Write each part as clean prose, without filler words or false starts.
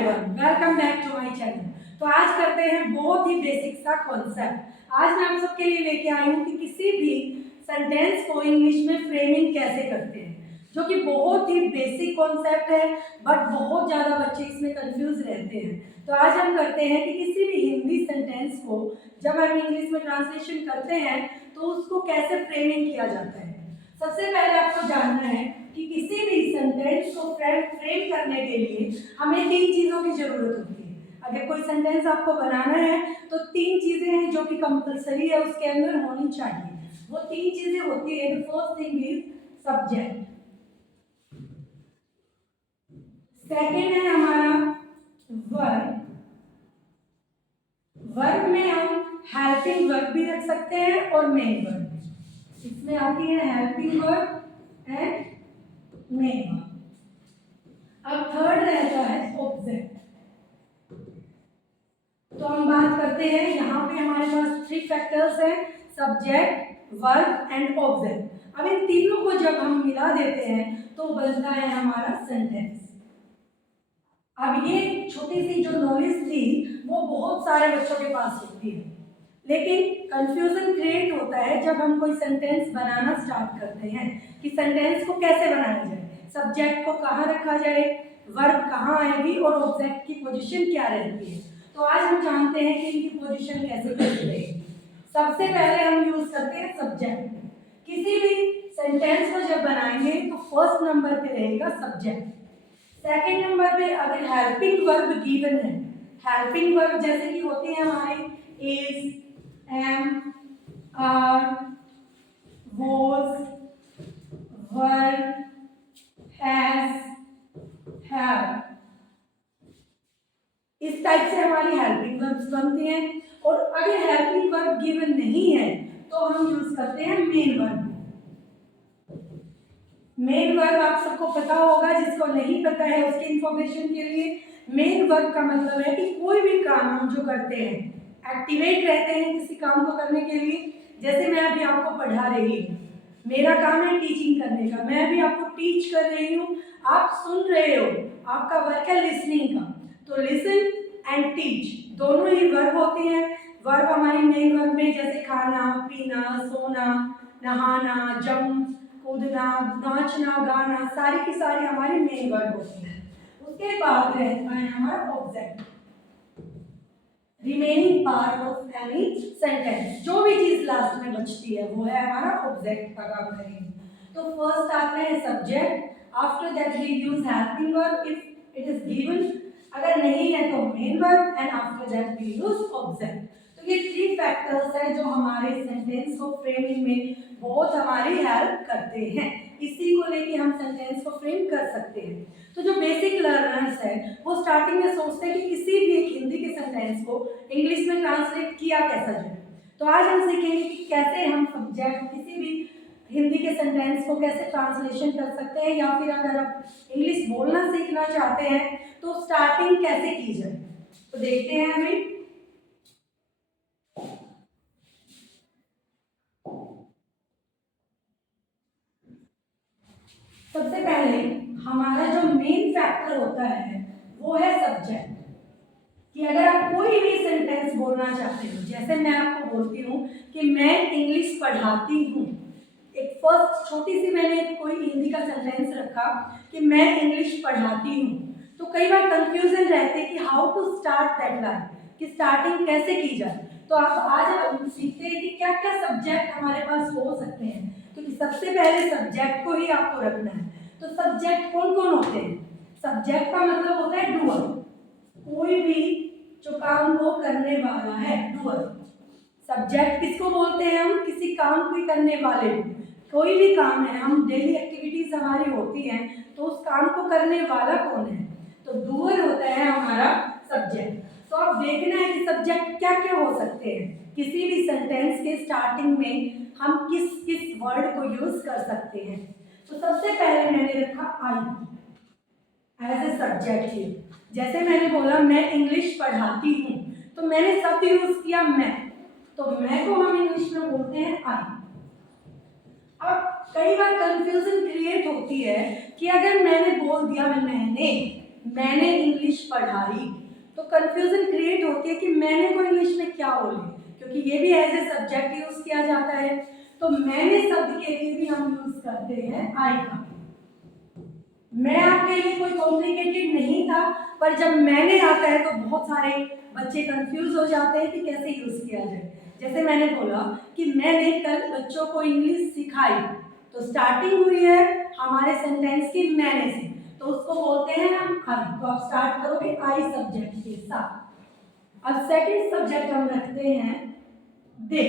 Everyone, welcome back to my channel. तो आज करते हैं बहुत ही बेसिक सा कॉन्सेप्ट। आज मैं आप सबके लिए लेके आई हूँ कि किसी भी सेंटेंस को इंग्लिश में फ्रेमिंग कैसे करते हैं, जो कि बहुत ही बेसिक कॉन्सेप्ट है, बट बहुत ज़्यादा बच्चे इसमें कंफ्यूज रहते हैं। तो आज हम करते हैं कि किसी भी हिंदी सेंटेंस को जब हम इंग्लिश में ट्रांसलेशन करते हैं तो उसको कैसे फ्रेमिंग किया जाता है। सबसे पहले आपको जानना है कि किसी भी सेंटेंस को फ्रेम करने के लिए हमें 3 चीज़ों की ज़रूरत होती है। अगर कोई सेंटेंस आपको बनाना है तो 3 चीज़ें हैं जो कि कंपलसरी है, उसके अंदर होनी चाहिए। वो 3 चीज़ें होती है। First thing is subject, second है हमारा वर्ब। वर्ब में हम हेल्पिंग वर्ब भी रख सकते हैं और मेन वर्ब। इसमें आती है helping verb and main verb. अब थर्ड रहता है ऑब्जेक्ट। तो हम बात करते हैं, यहाँ पे हमारे पास 3 फैक्टर्स हैं, सब्जेक्ट, वर्ब एंड ऑब्जेक्ट। अब इन तीनों को जब हम मिला देते हैं तो बनता है हमारा सेंटेंस। अब ये छोटी सी जो नॉलेज थी वो बहुत सारे बच्चों के पास होती है, लेकिन कंफ्यूजन क्रिएट होता है जब हम कोई सेंटेंस बनाना स्टार्ट करते हैं कि सेंटेंस को कैसे बनाया जाए, सब्जेक्ट को कहाँ रखा जाए, वर्ब कहाँ आएगी और ऑब्जेक्ट की पोजीशन क्या रहती है। तो आज हम जानते हैं कि इनकी पोजीशन कैसे कैसे रहेगी। सबसे पहले हम यूज करते हैं सब्जेक्ट। किसी भी सेंटेंस को जब बनाएंगे तो फर्स्ट नंबर पे रहेगा सब्जेक्ट। सेकेंड नंबर पे अगर हेल्पिंग वर्ब गिवन है, हेल्पिंग वर्ब जैसे कि होती है हमारी is, am, are, was, were, has, have, इस टाइप से हमारी हेल्पिंग वर्ब्स बनती हैं। और अगर हेल्पिंग वर्ब गिवन नहीं है तो हम यूज करते हैं मेन वर्ब। मेन वर्ब आप सबको पता होगा, जिसको नहीं पता है उसकी इंफॉर्मेशन के लिए, मेन वर्ब का मतलब है कि कोई भी काम हम जो करते हैं, एक्टिवेट रहते हैं किसी काम को करने के लिए। जैसे मैं अभी आपको पढ़ा रही हूँ, मेरा काम है टीचिंग करने का, मैं अभी आपको टीच कर रही हूँ, आप सुन रहे हो, आपका वर्क है लिसनिंग का। तो लिसन एंड टीच दोनों ही वर्ब होती हैं। वर्ब हमारी मेन वर्ब में जैसे खाना, पीना, सोना, नहाना, जंप, कूदना, नाचना, गाना, सारी की सारी हमारी मेन वर्ब होती है। उसके बाद रहता है हमारा object, remaining part of any sentence. जो भी चीज लास्ट में बचती है वो है हमारा ऑब्जेक्ट का काम करेंगे। तो फर्स्ट आता है subject, after that we use helping verb if it is given, अगर नहीं है तो main verb, and after that we use object. तो ये 3 फैक्टर्स है जो हमारे सेंटेंस को फ्रेमिंग में बहुत हमारी हेल्प करते हैं। इसी को लेके हम सेंटेंस को फ्रेम कर सकते हैं। तो जो बेसिक लर्नर्स है वो स्टार्टिंग में सोचते हैं कि किसी भी एक हिंदी के सेंटेंस को इंग्लिश में ट्रांसलेट किया कैसा जाए। तो आज हम सीखेंगे कि कैसे हम सब्जेक्ट किसी भी हिंदी के सेंटेंस को कैसे ट्रांसलेशन कर सकते हैं, या फिर अगर आप इंग्लिश बोलना सीखना चाहते हैं तो स्टार्टिंग कैसे की जाए। तो देखते हैं हमें। सबसे पहले हमारा जो मेन फैक्टर होता है वो है सब्जेक्ट। कि अगर आप कोई भी सेंटेंस बोलना चाहते हो, जैसे मैं आपको बोलती हूँ कि मैं इंग्लिश पढ़ाती हूँ, एक फर्स्ट छोटी सी मैंने कोई हिंदी का सेंटेंस रखा कि मैं इंग्लिश पढ़ाती हूँ, तो कई बार कंफ्यूजन रहते कि how to start that line, कि स्टार्टिंग कैसे की जाए। तो आप आज आप सीखते हैं कि क्या क्या सब्जेक्ट हमारे पास हो सकते हैं। क्योंकि सबसे पहले सब्जेक्ट को ही आपको रखना है। तो सब्जेक्ट कौन कौन होते हैं? सब्जेक्ट का मतलब होता है डूअर, कोई भी जो काम को करने वाला है, डूअर। सब्जेक्ट किसको बोलते हैं? हम किसी काम को करने वाले को। कोई भी काम है, हम डेली एक्टिविटीज हमारी होती हैं, तो उस काम को करने वाला कौन है? तो डूअर होता है हमारा सब्जेक्ट। तो अब देखना है कि सब्जेक्ट क्या क्या हो सकते हैं। किसी भी सेंटेंस के स्टार्टिंग में हम किस किस वर्ड को यूज कर सकते हैं। तो सबसे पहले मैंने रखा आई एज ए सब्जेक्ट ही। जैसे मैंने बोला मैं इंग्लिश पढ़ाती हूँ, तो मैंने शब्द यूज किया मैं, तो मैं को हम इंग्लिश में बोलते हैं आई। अब कई बार कंफ्यूजन क्रिएट होती है कि अगर मैंने बोल दिया मैंने इंग्लिश पढ़ाई, तो कंफ्यूजन क्रिएट होती है कि मैंने को इंग्लिश में क्या बोले, क्योंकि ये भी एज ए सब्जेक्ट यूज किया जाता है। तो मैंने शब्द के लिए भी हम यूज करते हैं आई का। मैं आपके लिए कोई कॉम्प्लिकेटेड नहीं था, पर जब मैंने आता है तो बहुत सारे बच्चे कंफ्यूज हो जाते हैं कि कैसे यूज किया जाए। जैसे मैंने बोला कि मैंने कल बच्चों को इंग्लिश सिखाई, तो स्टार्टिंग हुई है हमारे सेंटेंस की मैंने से, तो उसको बोलते हैं हम आई। तो आप स्टार्ट करोगे आई सब्जेक्ट के साथ। अब सेकंड सब्जेक्ट हम रखते हैं दे।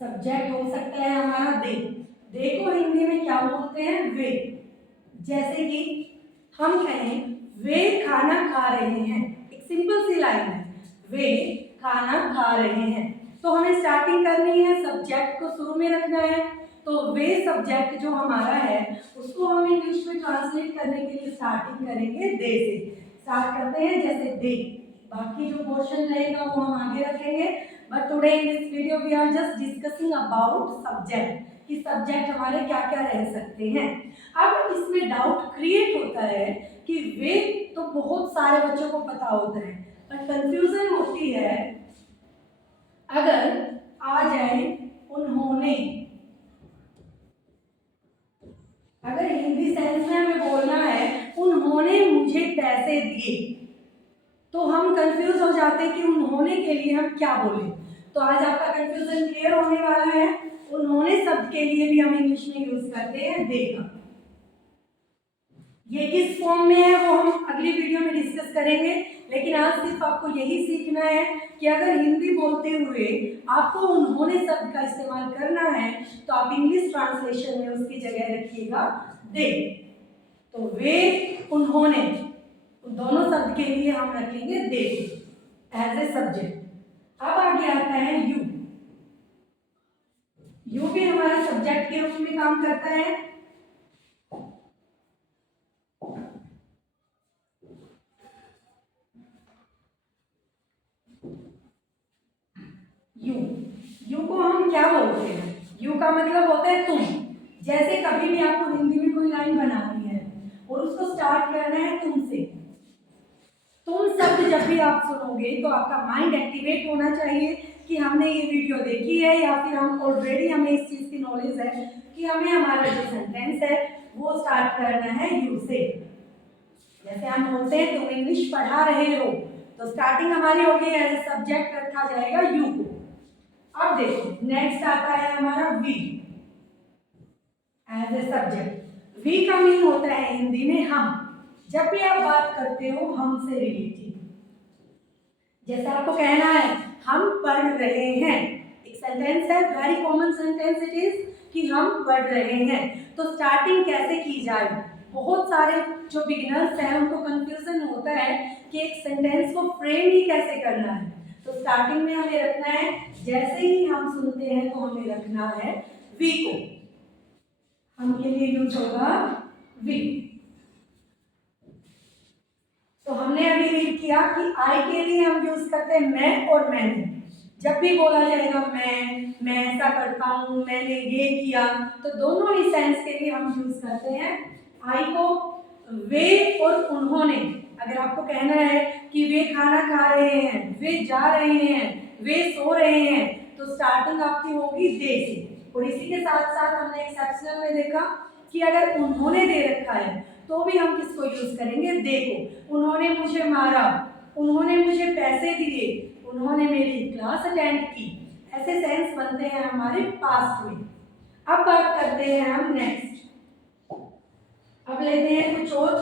सब्जेक्ट हो सकता है हमारा दे। दे को हिंदी में क्या बोलते हैं? वे। जैसे कि हम कहें वे खाना खा रहे हैं, एक सिंपल सी लाइन है, वे खाना खा रहे हैं। तो हमें स्टार्टिंग करनी है, सब्जेक्ट को शुरू में रखना है। तो वे सब्जेक्ट जो हमारा है उसको हम इंग्लिश में ट्रांसलेट करने के लिए स्टार्टिंग करेंगे दे से। स्टार्ट करते हैं जैसे दे, बाकी जो पोर्शन रहेगा वो हम आगे रखेंगे। But today in this video we are just discussing about subject, कि सब्जेक्ट हमारे क्या क्या रह सकते हैं। अब इसमें डाउट क्रिएट होता है कि वे तो बहुत सारे बच्चों को पता होता है, पर कंफ्यूजन होती है अगर आ जाए उन्होंने। अगर हिंदी सेंस में हमें बोलना है उन्होंने मुझे पैसे दिए, तो हम कंफ्यूज हो जाते हैं कि उन्होंने के लिए हम क्या बोले। तो आज आपका कंफ्यूजन क्लियर होने वाला है। उन्होंने शब्द के लिए भी हम इंग्लिश में यूज करते हैं देगा। ये किस फॉर्म में है वो हम अगली वीडियो में डिस्कस करेंगे, लेकिन आज सिर्फ आपको यही सीखना है कि अगर हिंदी बोलते हुए आपको उन्होंने शब्द का इस्तेमाल करना है तो आप इंग्लिश ट्रांसलेशन में उसकी जगह रखिएगा दे। तो वे उन्होंने दोनों शब्द के लिए हम रखेंगे दे एज ए सब्जेक्ट। अब आगे आता है यू। यू भी हमारा सब्जेक्ट के रूप में काम करता है। यू, यू को हम क्या बोलते हैं? यू का मतलब होता है तुम। जैसे कभी भी आपको हिंदी में कोई लाइन बनानी है और उसको स्टार्ट करना है तुमसे, तुम शब्द जब भी आप सुनोगे तो आपका माइंड एक्टिवेट होना चाहिए कि हमने ये वीडियो देखी है या फिर हम ऑलरेडी हमें इस चीज़ की नॉलेज है कि हमें हमारा जो सेंटेंस है वो स्टार्ट करना है यू से। जैसे हम बोलते हैं तुम इंग्लिश पढ़ा रहे हो, तो स्टार्टिंग हमारी होगी एज ए सब्जेक्ट रखा जाएगा यू को। अब देखो नेक्स्ट आता है हमारा we as a subject. We का मीन होता है हिंदी में हम। जब भी आप बात करते हो हमसे रिलेटेड, जैसे आपको कहना है हम पढ़ रहे हैं, एक सेंटेंस है, very common sentence it is कि हम पढ़ रहे हैं। तो स्टार्टिंग कैसे की जाए? बहुत सारे जो बिगिनर्स हैं उनको कंफ्यूजन होता है कि एक सेंटेंस को फ्रेम ही कैसे करना है। तो स्टार्टिंग में हमें रखना है, जैसे ही हम सुनते हैं तो हमें रखना है वी को। हम के लिए यूज होगा वी। तो हमने अभी रीड किया कि आई के लिए हम यूज करते हैं मैं और मैंने। जब भी बोला जाएगा मैं ऐसा करता हूँ, मैंने ये किया, तो दोनों ही सेंस के लिए हम यूज करते हैं आई को। वे और उन्होंने, अगर आपको कहना है कि वे खाना खा रहे हैं, वे जा रहे हैं, वे सो रहे हैं, तो स्टार्टिंग आपकी होगी दे से। और इसी के साथ साथ हमने एक्सेप्शनल में देखा कि अगर उन्होंने दे रखा है तो भी हम किसको यूज करेंगे? दे को। उन्होंने मुझे मारा, उन्होंने मुझे पैसे दिए, उन्होंने मेरी क्लास अटेंड की, ऐसे सेंस बनते हैं हमारे पास्ट में। अब बात करते हैं हम नेक्स्ट। अब लेते हैं कुछ और।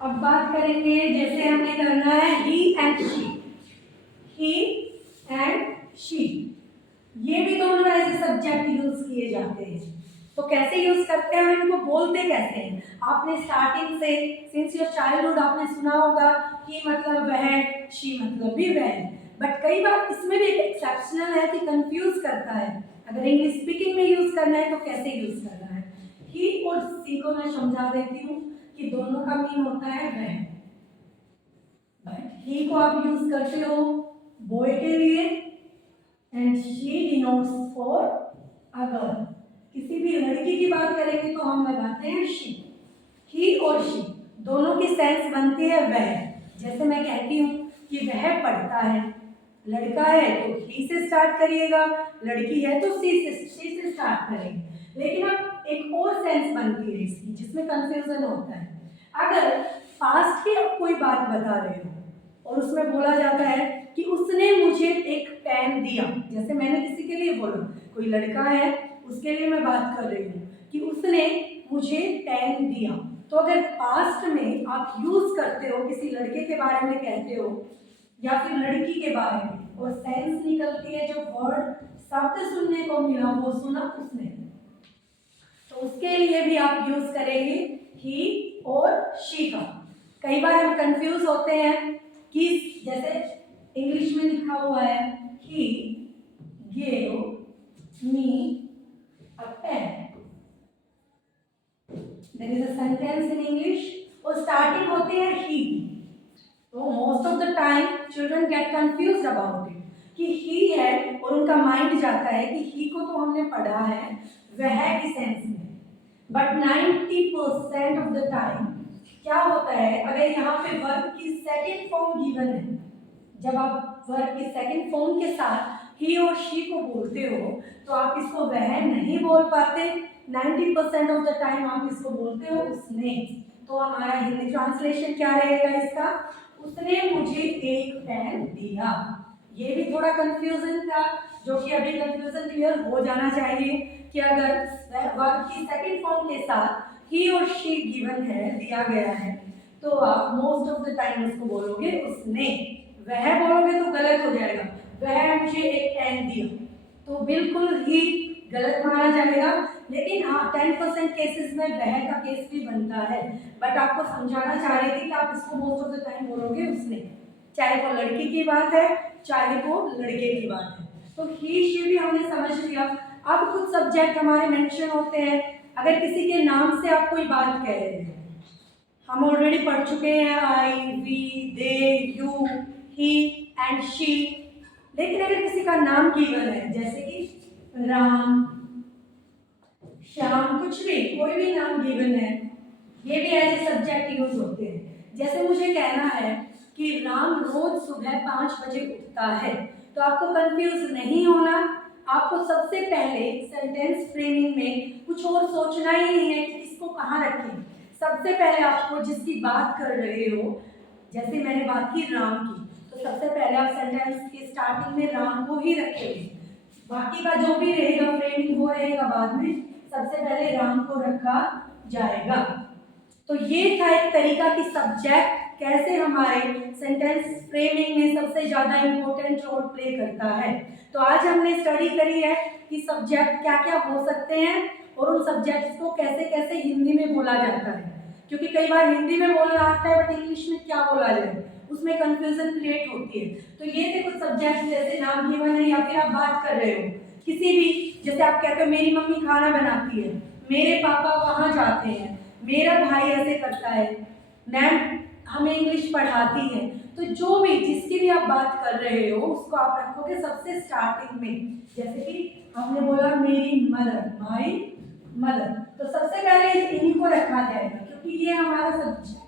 अब बात करेंगे, जैसे हमने करना है he and she. He and she, ये भी दोनों ऐसे सब्जेक्ट यूज किए जाते हैं। तो कैसे यूज करते हैं और इनको बोलते कैसे हैं? आपने स्टार्टिंग से सिंस योर चाइल्डहुड आपने सुना होगा कि मतलब वह, शी मतलब भी वह। बट कई बार इसमें भी एक एक्सेप्शनल है कि कंफ्यूज करता है। अगर इंग्लिश स्पीकिंग में यूज करना है तो कैसे यूज करना है? ही और सी को मैं समझा देती हूँ कि दोनों का मीन होता है वह। बट ही को आप यूज करते हो बॉय के लिए and she denotes for a girl. किसी भी लड़की की बात करेंगे तो हम लगाते हैं शी। ही और शी दोनों की सेंस बनती है वह। जैसे मैं कहती हूँ कि वह पढ़ता है, लड़का है तो ही से स्टार्ट करिएगा, लड़की है तो शी से स्टार्ट करेंगे। लेकिन अब एक और सेंस बनती है इसकी जिसमें कंफ्यूजन होता है। अगर पास्ट की आप कोई बात बता रहे हो और उसमें बोला जाता है कि उसने मुझे एक पेन दिया, जैसे मैंने किसी के लिए बोला, कोई लड़का है उसके लिए मैं बात कर रही हूँ कि उसने मुझे पेन दिया, तो अगर पास्ट में आप यूज करते हो, किसी लड़के के बारे में कहते हो या फिर लड़की के बारे में, और सेंस निकलती है जो वर्ड शब्द सुनने को मिला वो सुना उसने, तो उसके लिए भी आप यूज करेंगे ही और शी का। कई बार हम कंफ्यूज होते हैं कि जैसे इंग्लिश में लिखा हुआ है he gave me a pen, there is a sentence in English और स्टार्टिंग होती है ही, तो most of the time children get confused about it कि ही है और उनका माइंड जाता है कि ही को तो हमने पढ़ा है वह की सेंस में। बट 90% ऑफ द टाइम क्या होता है, अगर यहाँ पे वर्ब की सेकंड फॉर्म गिवन है, जब आप वर्ब की सेकंड फॉर्म के साथ ही और शी को बोलते हो तो आप इसको वह नहीं बोल पाते, 90% ऑफ द टाइम आप इसको बोलते हो उसने। तो हमारा हिंदी ट्रांसलेशन क्या रहेगा इसका, उसने मुझे एक पेन दिया। ये भी थोड़ा कंफ्यूजन था, जो कि अभी कंफ्यूजन क्लियर हो जाना चाहिए कि अगर वर्ब की सेकंड फॉर्म के साथ ही और शी गिवन है, दिया गया है, तो आप मोस्ट ऑफ द टाइम उसको बोलोगे उसने। वह बोलोगे तो गलत हो जाएगा, वह मुझे एक पेन दिया, तो बिल्कुल ही गलत माना जाएगा। लेकिन हाँ 10% केसेस में वह का केस भी बनता है, बट आपको समझाना चाह रही थी कि आप इसको मोस्ट ऑफ द टाइम बोलोगे उसने, चाहे वो लड़की की बात है चाहे वो लड़के की बात है। तो ही शी भी हमने समझ लिया। अब कुछ सब्जेक्ट हमारे मेंशन होते हैं, अगर किसी के नाम से आप कोई बात कह रहे हैं, हम ऑलरेडी पढ़ चुके हैं I we they you he and she, लेकिन अगर किसी का नाम गिवन है जैसे कि राम, श्याम, कुछ भी कोई भी नाम गिवन है, ये भी एज ए सब्जेक्ट यूज होते हैं। जैसे मुझे कहना है कि राम रोज सुबह 5 बजे उठता है, तो आपको कंफ्यूज नहीं होना, आपको सबसे पहले सेंटेंस फ्रेमिंग में कुछ और सोचना ही नहीं है कि इसको कहाँ रखें। सबसे पहले आपको जिसकी बात कर रहे हो, जैसे मैंने बात की राम की, तो सबसे पहले आप सेंटेंस के स्टार्टिंग में राम को ही रखेंगे, बाकी का जो भी रहेगा फ्रेमिंग वो रहेगा बाद में, सबसे पहले राम को रखा जाएगा। तो ये था एक तरीका कि सब्जेक्ट कैसे हमारे सेंटेंस फ्रेमिंग में सबसे ज्यादा इंपॉर्टेंट रोल प्ले करता है। तो आज हमने स्टडी करी है कि सब्जेक्ट क्या क्या हो सकते हैं और उन सब्जेक्ट्स को कैसे कैसे हिंदी में बोला जाता है, क्योंकि कई बार हिंदी में बोलना आता है बट इंग्लिश में क्या बोला जाए उसमें कंफ्यूजन क्रिएट होती है। तो ये थे कुछ सब्जेक्ट जैसे नाम गिवन है या फिर आप बात कर रहे हो किसी भी, जैसे आप कहते हो मेरी मम्मी खाना बनाती है, मेरे पापा वहाँ जाते हैं, मेरा भाई ऐसे करता है, मैम हमें इंग्लिश पढ़ाती है, तो जो भी जिसकी भी आप बात कर रहे हो उसको आप रखोगे सबसे स्टार्टिंग में। जैसे कि हमने बोला मेरी मदर, माई मदर, तो सबसे पहले इन्हीं को रखा जाएगा क्योंकि ये हमारा सब्जेक्ट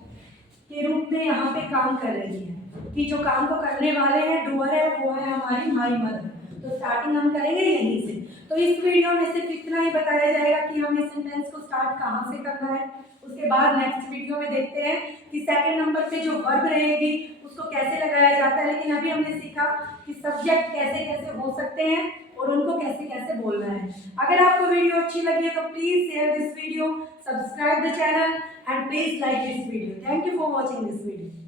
के रूप में यहाँ पे काम कर रही है, कि जो काम को करने वाले हैं डूअर है वो है हमारी माई मदर, तो स्टार्टिंग हम करेंगे यहीं से। तो इस वीडियो में सिर्फ इतना ही बताया जाएगा कि हमें सेंटेंस को स्टार्ट कहाँ से करना है, उसके बाद नेक्स्ट वीडियो में देखते हैं कि सेकंड नंबर पे जो वर्ब रहेगी उसको कैसे लगाया जाता है। लेकिन अभी हमने सीखा कि सब्जेक्ट कैसे कैसे हो सकते हैं और उनको कैसे कैसे बोलना है। अगर आपको वीडियो अच्छी लगी है तो please share this video, subscribe the channel and please like this video. Thank you for watching this video.